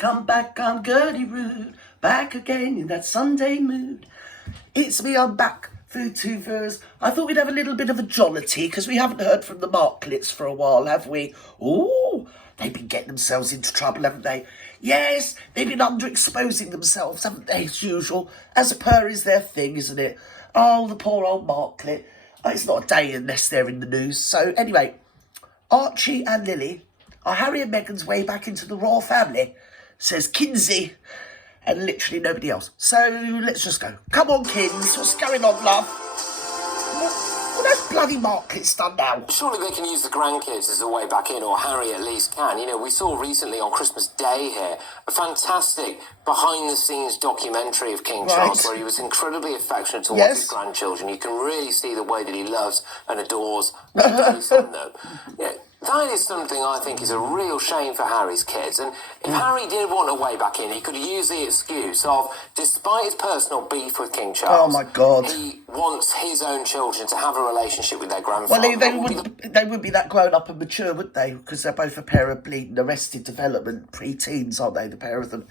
back on Gertie Road, back again in that Sunday mood. It's me, I'm back, VooTubers. I thought we'd have a little bit of a jollity, because we haven't heard from the Marklets for a while, have we? Ooh, they've been getting themselves into trouble, haven't they? Yes, they've been underexposing themselves, haven't they, as usual? As per is their thing, isn't it? Oh, the poor old Marklet. It's not a day unless they're in the news. So, anyway, Archie and Lily are Harry and Meghan's way back into the royal family, says Kinsey, and literally nobody else. So, let's just go. Come on, Kins, what's going on, love? What those bloody Marklets done now? Surely they can use the grandkids as a way back in, or Harry at least can. You know, we saw recently on Christmas Day here a fantastic behind-the-scenes documentary of King Charles, where he was incredibly affectionate towards his grandchildren. You can really see the way that he loves and adores them. Yeah, that is something I think is a real shame for Harry's kids. And if Harry did want a way back in, he could use the excuse of, despite his personal beef with King Charles, he wants his own children to have a relationship with their grandfather. Well, they wouldn't be that grown up and mature, would they? Because they're both a pair of bleeding arrested development pre-teens, aren't they, the pair of them?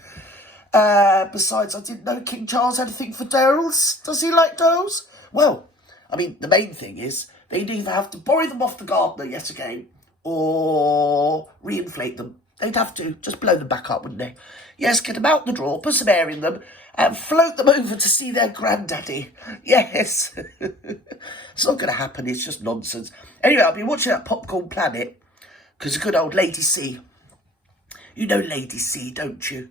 Besides, I didn't know King Charles had a thing for dolls. Does he like dolls? Well, I mean, the main thing is they'd either have to borrow them off the gardener yet again, or reinflate them. They'd have to just blow them back up, wouldn't they? Yes, get them out the drawer, put some air in them, and float them over to see their granddaddy. Yes. It's not going to happen, it's just nonsense. Anyway, I've been watching that Popcorn Planet, because a good old Lady C. You know Lady C, don't you?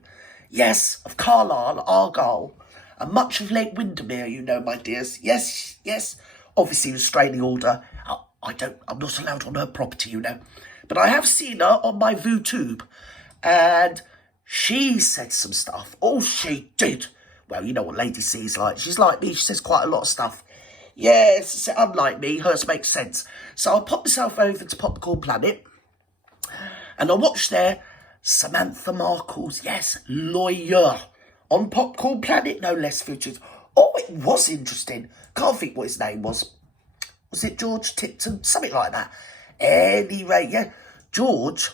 Yes, of Carlisle, Argyle, and much of Lake Windermere, you know, my dears. Yes, yes. Obviously, restraining order. I'm not allowed on her property, you know. But I have seen her on my VooTube, and she said some stuff. Oh, she did. Well, you know what Lady C's like. She's like me. She says quite a lot of stuff. Yes, unlike me, hers makes sense. So I'll pop myself over to Popcorn Planet, and I'll watch there Samantha Markle's, yes, lawyer, on Popcorn Planet, no less, VooTubers. Oh, it was interesting. Can't think what his name was. Was it George Tipton? Something like that. Anyway, yeah, George,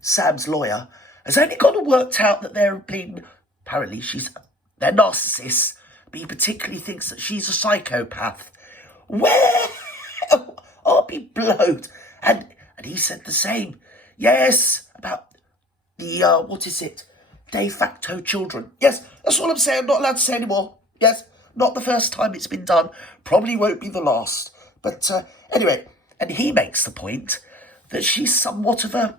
Sam's lawyer, has only got it worked out that they're apparently they're narcissists, but he particularly thinks that she's a psychopath. Well, I'll be blowed. And he said the same. Yes, about the, de facto children. Yes, that's all I'm saying. I'm not allowed to say anymore. Yes, not the first time it's been done. Probably won't be the last. But anyway, and he makes the point that she's somewhat of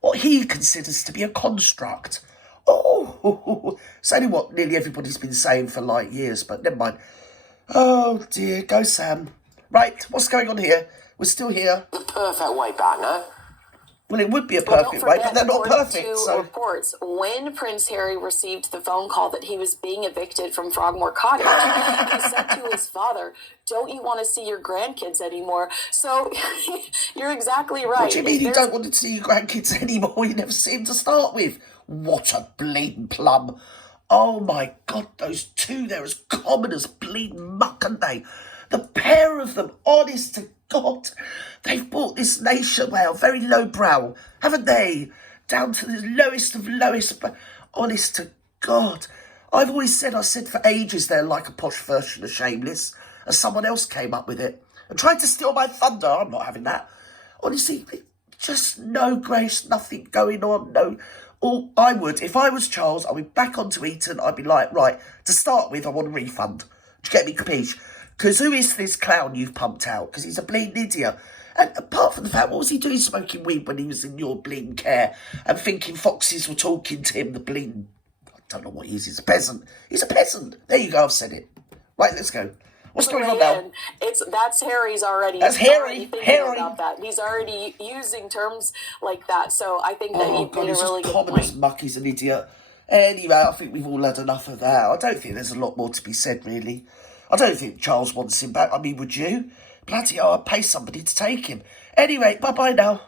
what he considers to be a construct. Oh, it's only what nearly everybody's been saying for like years, but never mind. Oh dear, go Sam. Right, what's going on here? We're still here. The perfect way back, no? Well, it would be a perfect way, but they're not perfect. So, reports, when Prince Harry received the phone call that he was being evicted from Frogmore Cottage, he said to his father, "Don't you want to see your grandkids anymore?" So, you're exactly right. What do you mean you don't want to see your grandkids anymore? You never see them to start with. What a bleeding plum. Oh my God, those two, they're as common as bleeding muck, aren't they? The pair of them, honest to God, they've brought this nation, well, very lowbrow, haven't they? Down to the lowest of lowest, but honest to God. I've always said, I said for ages they're like a posh version of Shameless, and someone else came up with it and tried to steal my thunder. I'm not having that. Honestly, just no grace, nothing going on, no. All I would, if I was Charles, I'd be back onto Eton, I'd be like, right, to start with, I want a refund. Do you get me, capiche? Because who is this clown you've pumped out? Because he's a bleeding idiot. And apart from the fact, what was he doing smoking weed when he was in your bleeding care and thinking foxes were talking to him, the bleeding, I don't know what he is, he's a peasant. He's a peasant. There you go, I've said it. Right, let's go. What's going on now? That's Harry's already. That's Harry. Harry. About that. He's already using terms like that. So I think that he made a really good point. Common as muck, he's an idiot. Anyway, I think we've all had enough of that. I don't think there's a lot more to be said, really. I don't think Charles wants him back. I mean, would you? Bloody hell, I'd pay somebody to take him. Anyway, bye-bye now.